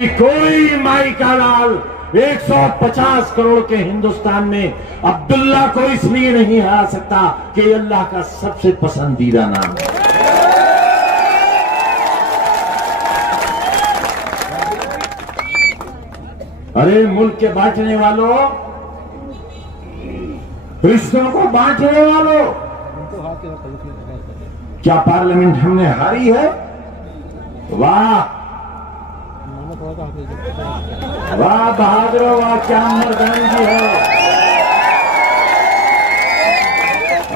कोई माई का लाल 150 करोड़ के हिंदुस्तान में अब्दुल्ला को इसलिए नहीं हरा सकता कि अल्लाह का सबसे पसंदीदा नाम है। अरे मुल्क के बांटने वालों, रिश्तों को बांटने वालों, क्या पार्लियामेंट हमने हारी है? वाह वाह बहादुर, वाह क्या मर्दानगी है।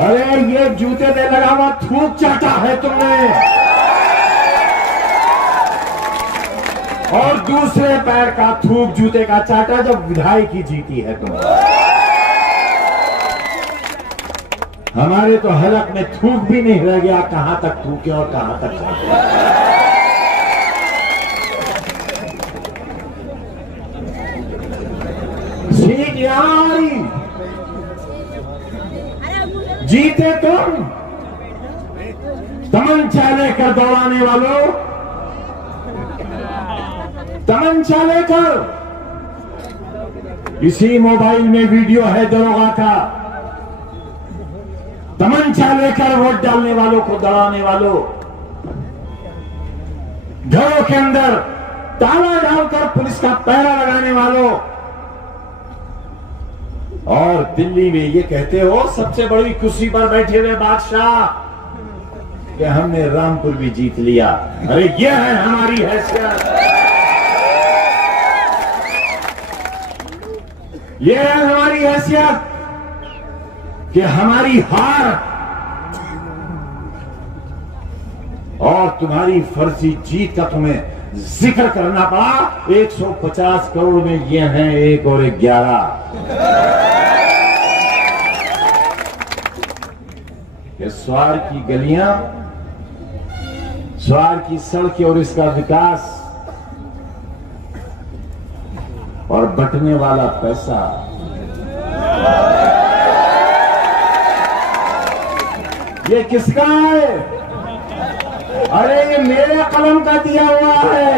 अरे ये जूते पे लगा हुआ थूक चाटा है तुमने, और दूसरे पैर का थूक जूते का चाटा जब विधायकी जीती है तुम। हमारे तो हलक में थूक भी नहीं रह गया, कहां तक थूके और कहां तक चाटे। सीट यारी जीते तुम, तमंचा लेकर दौड़ाने वालों, तमंचा लेकर। इसी मोबाइल में वीडियो है दरोगा का। तमंचा लेकर वोट डालने वालों को दौड़ाने वालों, घरों के अंदर ताला डालकर पुलिस का पहरा लगाने वालों, और दिल्ली में ये कहते हो सबसे बड़ी कुर्सी पर बैठे हुए बादशाह कि हमने रामपुर भी जीत लिया। अरे ये है हमारी हैसियत, ये है हमारी हैसियत कि हमारी हार और तुम्हारी फर्जी जीत का तुम्हें जिक्र करना पड़ा। 150 करोड़ में ये हैं 1 और 11। ये स्वार की गलियां, स्वार की सड़कें और इसका विकास और बंटने वाला पैसा, ये किसका है? अरे ये मेरे कलम का दिया हुआ है,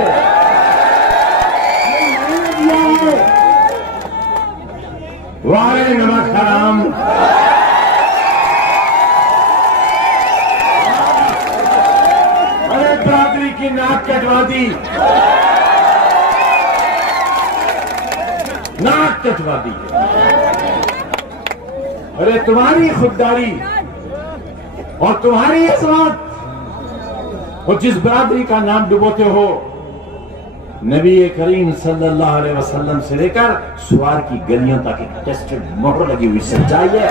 ये मैंने दिया है। वारे नमक हराम, अरे बरादरी की नाक कटवा दी, नाक कटवा दी। अरे तुम्हारी खुददारी और तुम्हारी इस्लात, और जिस बरादरी का नाम डुबोते हो, नबी करीम सल्लल्लाहु अलैहि वसल्लम से लेकर स्वार की गलियों तक एक टेस्टेड मोहर लगी हुई सच्चाई है,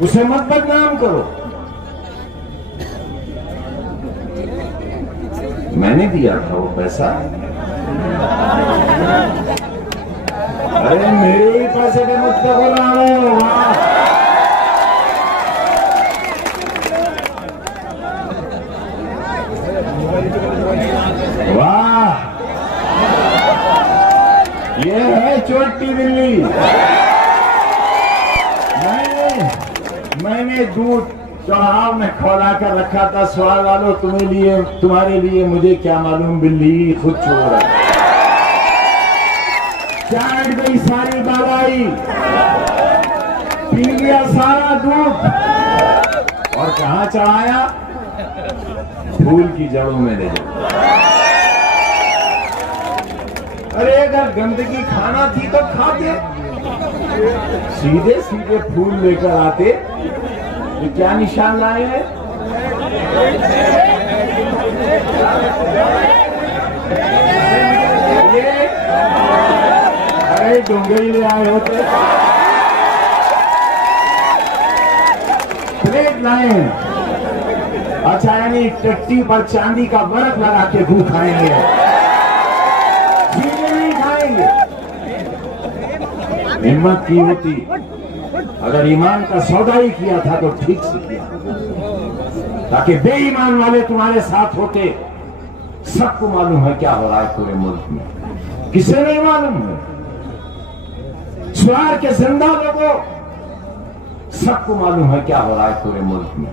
उसे मत बदनाम करो। मैंने दिया था वो पैसा, अरे मेरे ही पैसे के मुझसे बोल रहा हूं। वाह, ये है छोटी बिल्ली। मैंने दूध चढ़ाव में खोला कर रखा था। सवाल वालों तुम्हारे लिए मुझे क्या मालूम, बिल्ली खुद छोड़ रहा है। चाट गई सारी दवाई, पी लिया सारा दूध, और कहां चढ़ाया? फूल की जड़ों में ले जाओ। अरे अगर गंदगी खाना थी तो खाते, सीधे सीधे फूल लेकर आते। ये क्या निशान लाए हैं? ये अरे डोंगरी ले आए होते, प्लेट लाए हैं। अच्छा, यानी टट्टी पर चांदी का वर्क लगा के घू खाएंगे, सीधे नहीं खाएंगे। हिम्मत की होती, अगर ईमान का सौदा ही किया था तो ठीक से किया, ताकि बेईमान वाले तुम्हारे साथ होते। सबको मालूम है क्या हो रहा है पूरे मुल्क में, किसे नहीं मालूम है? स्वार के जिंदा लोगों, सबको मालूम है क्या हो रहा है पूरे मुल्क में,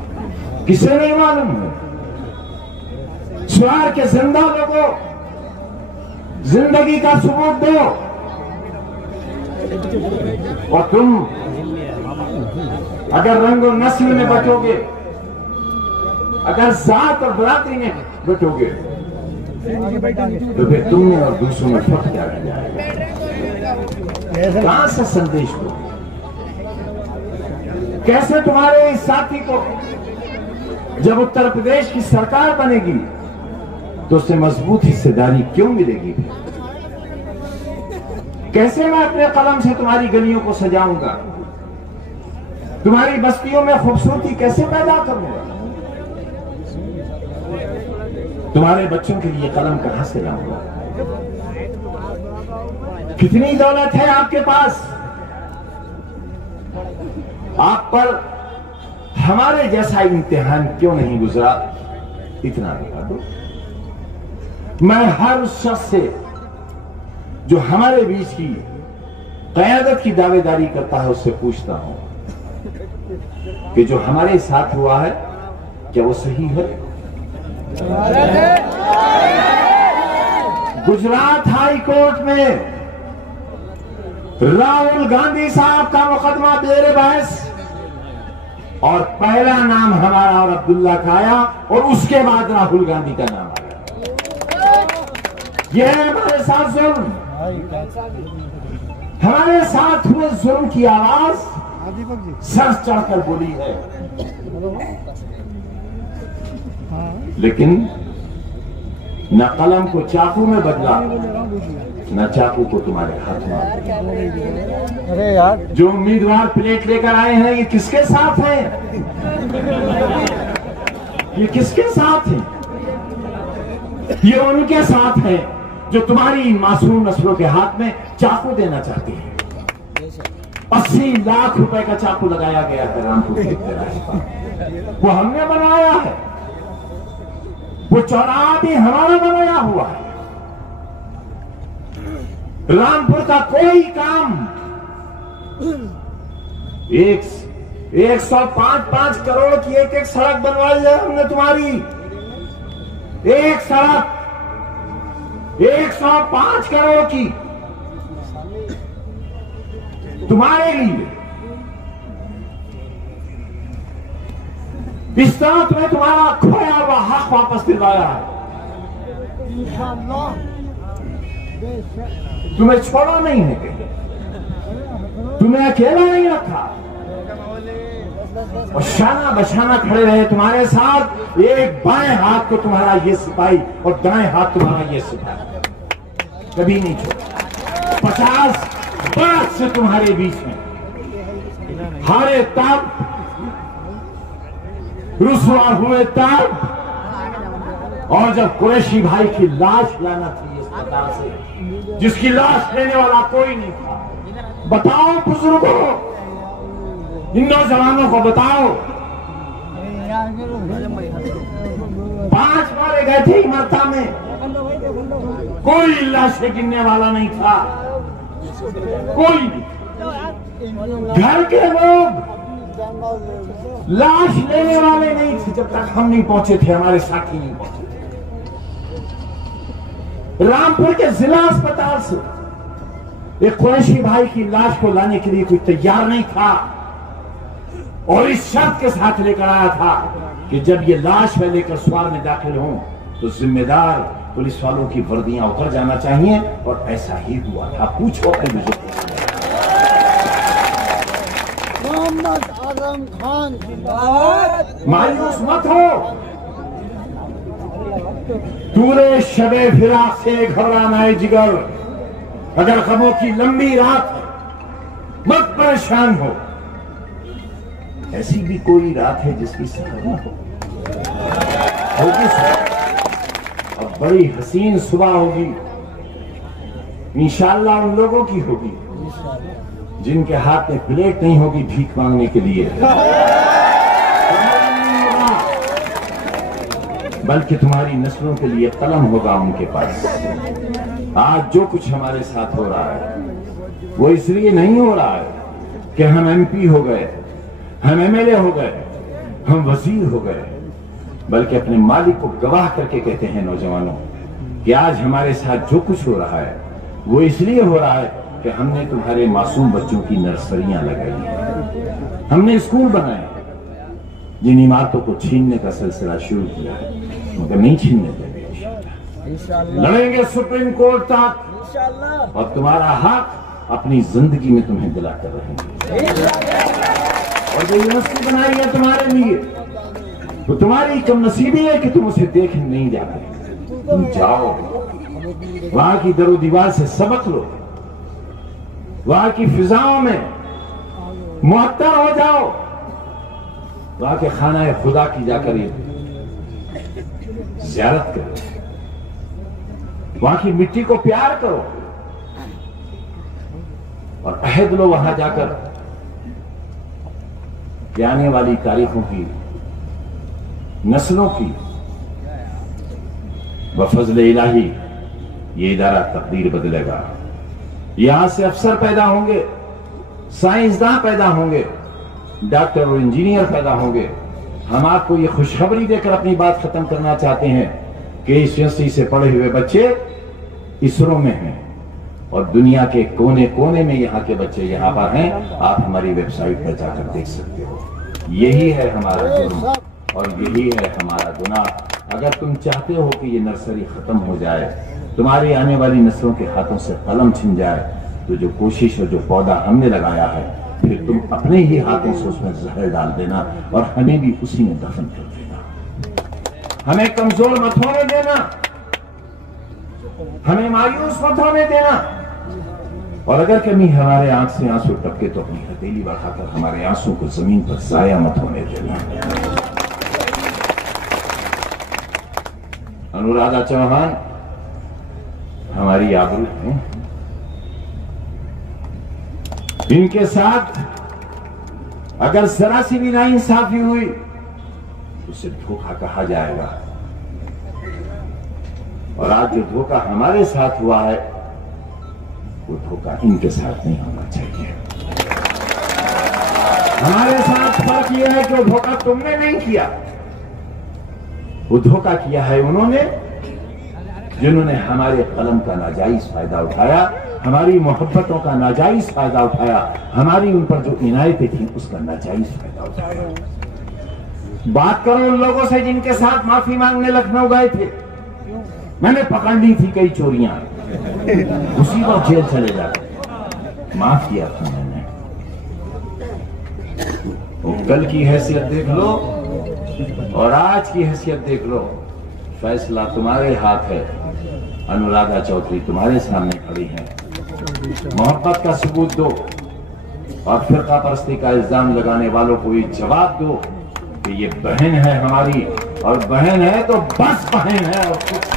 किसे नहीं मालूम है? स्वार के जिंदा लोगों, जिंदगी का सबूत दो। और तुम अगर रंग और नस्ल में बटोगे, अगर जात और बरादरी में बटोगे, तो फिर तुम में और दूसरों में फर्क क्या रह जाएगा? कहां से संदेश दो? कैसे तुम्हारे इस साथी को जब उत्तर प्रदेश की सरकार बनेगी तो उससे मजबूत हिस्सेदारी क्यों मिलेगी? कैसे मैं अपने कलम से तुम्हारी गलियों को सजाऊंगा? तुम्हारी बस्तियों में खूबसूरती कैसे पैदा करूंगा? तुम्हारे बच्चों के लिए कलम कहां से लाऊंगा? कितनी दौलत है आपके पास, आप पर हमारे जैसा इम्तिहान क्यों नहीं गुजरा? इतना बता दो। मैं हर उस शख्स से जो हमारे बीच की क़यादत की दावेदारी करता है उससे पूछता हूं कि जो हमारे साथ हुआ है क्या वो सही है? गुजरात हाई कोर्ट में राहुल गांधी साहब का मुकदमा बेर बहस और पहला नाम हमारा और अब्दुल्ला का आया और उसके बाद राहुल गांधी का नाम आया। यह है हमारे साथ जुल्म, हमारे साथ हुए जुल्म की आवाज सर चढ़कर बोली है। लेकिन न कलम को चाकू में बदला, न चाकू को तुम्हारे हाथ में। अरे यार, जो उम्मीदवार प्लेट लेकर आए हैं ये किसके साथ हैं? ये किसके साथ हैं? ये उनके साथ हैं जो तुम्हारी मासूम नस्लों के हाथ में चाकू देना चाहती है। 80 लाख रुपए का चाकू लगाया गया है रामपुर के रास्ते, वो हमने बनाया है, वो चौराहा भी हमारा बनाया हुआ है। रामपुर का कोई काम 105 करोड़ की एक एक सड़क बनवाई है हमने तुम्हारी। एक सड़क 105 करोड़ की तुम्हारे लिए। इस तरह तुम्हें तुम्हारा खोया हुआ हक वापस दिलवाया है। तुम्हें छोड़ा नहीं है कहीं, तुम्हें अकेला नहीं रखा और शाना बशाना खड़े रहे तुम्हारे साथ। एक बाएं हाथ को तुम्हारा ये सिपाही और दाएं हाथ तुम्हारा ये सिपाही, कभी नहीं छोड़ा। 50 बरस से तुम्हारे बीच में हारे तब, रुसवा हुए तब, और जब कुरैशी भाई की लाश लाना थी अस्पताल से, जिसकी लाश लेने वाला कोई नहीं था। बताओ बुजुर्गों, इन नौजवानों को बताओ, 5 मारे गए थे इमरता में, कोई लाशें गिनने वाला नहीं था, कोई नहीं। घर के लोग लाश लेने वाले नहीं थे जब तक हम नहीं पहुंचे थे, हमारे साथी नहीं पहुंचे थे। रामपुर के जिला अस्पताल से एक कुरैशी भाई की लाश को लाने के लिए कोई तैयार नहीं था और इस शर्त के साथ लेकर आया था कि जब ये लाश मैं लेकर सवार में दाखिल हूं तो जिम्मेदार पुलिस वालों की वर्दियां उतर जाना चाहिए, और ऐसा ही हुआ था। पूछो अपने बुजुर्ग। मोहम्मद आजम खान मायूस मत हो, तूने शबे फिराक से घबराना है जिगर, अगर गमों की लंबी रात मत परेशान हो। ऐसी भी कोई रात है जिसकी सहर न होगी अब बड़ी हसीन सुबह होगी, इंशाअल्लाह उन लोगों की होगी जिनके हाथ में प्लेट नहीं होगी भीख मांगने के लिए, बल्कि तुम्हारी नस्लों के लिए कलम होगा उनके पास। आज जो कुछ हमारे साथ हो रहा है वो इसलिए नहीं हो रहा है कि हम MP हो गए, हम MLA हो गए, हम वजीर हो गए, बल्कि अपने मालिक को गवाह करके कहते हैं नौजवानों कि आज हमारे साथ जो कुछ हो रहा है वो इसलिए हो रहा है कि हमने तुम्हारे मासूम बच्चों की नर्सरियां लगाई हैं, हमने स्कूल बनाए, जिन इमारतों को छीनने का सिलसिला शुरू किया है मगर नहीं छीनने देंगे इंशाअल्लाह। लड़ेंगे सुप्रीम कोर्ट तक इंशाअल्लाह और तुम्हारा हक अपनी जिंदगी में तुम्हें दिलाकर रहेंगे। और जो यूनिवर्सिटी बनाई है तुम्हारे लिए तो तुम्हारी कम नसीबी है कि तुम उसे देख नहीं जाते। तुम जाओ वहां की दरो दीवार से सबक लो, वहां की फिजाओं में मुअत्तर हो जाओ, वहां के खाना खुदा की जाकर ज़ियारत करो, वहां की मिट्टी को प्यार करो और अहद लो वहां जाकर कि आने वाली तारीखों की, नस्लों की बफज़ल इलाही ये इदारा तकदीर बदलेगा। यहां से अफसर पैदा होंगे, साइंसदान पैदा होंगे, डॉक्टर और इंजीनियर पैदा होंगे। हम आपको ये खुशखबरी देकर अपनी बात खत्म करना चाहते हैं कि इस यूनिवर्सिटी से पढ़े हुए बच्चे इसरो में हैं और दुनिया के कोने कोने में यहाँ के बच्चे यहाँ पर हैं। आप हमारी वेबसाइट पर जाकर देख सकते हो। यही है हमारा जुर्म और यही है हमारा गुनाह। अगर तुम चाहते हो कि ये नर्सरी खत्म हो जाए, तुम्हारी आने वाली नस्लों के हाथों से कलम छिन जाए, तो जो कोशिश और जो पौधा हमने लगाया है फिर तुम अपने ही हाथों से उसमें जहर डाल देना और हमें भी उसी में दफन कर देना। हमें कमजोर मत होने देना, हमें मायूस मत होने देना। और अगर कभी हमारे आंख से आंसू टपके तो अपनी हथेली बढ़ाकर हमारे आंसू को जमीन पर जाया मत होने देना। अनुराधा चौहान हमारी आबरू है, इनके साथ अगर जरा सी भी नाइंसाफी हुई तो उसे धोखा कहा जाएगा। और आज जो धोखा हमारे साथ हुआ है वो धोखा इनके साथ नहीं होना चाहिए। हमारे साथ फर्क यह है कि वो धोखा तुमने नहीं किया, वो धोखा किया है उन्होंने जिन्होंने हमारे कलम का नाजायज फायदा उठाया, हमारी मोहब्बतों का नाजायज फायदा उठाया, हमारी उन पर जो इनायतें थी उसका नाजायज फायदा उठाया। बात करो उन लोगों से जिनके साथ माफी मांगने लखनऊ गए थे, मैंने पकड़ ली थी कई चोरियां, उसी वक्त जेल चले जाते, माफ किया था मैंने। तो कल की हैसियत देख लो और आज की हैसियत देख लो, फैसला तुम्हारे हाथ है। अनुराधा चौधरी तुम्हारे सामने खड़ी है, मोहब्बत का सबूत दो और फिरका परस्ती का इल्जाम लगाने वालों को ये जवाब दो कि ये बहन है हमारी, और बहन है तो बस बहन है और कुछ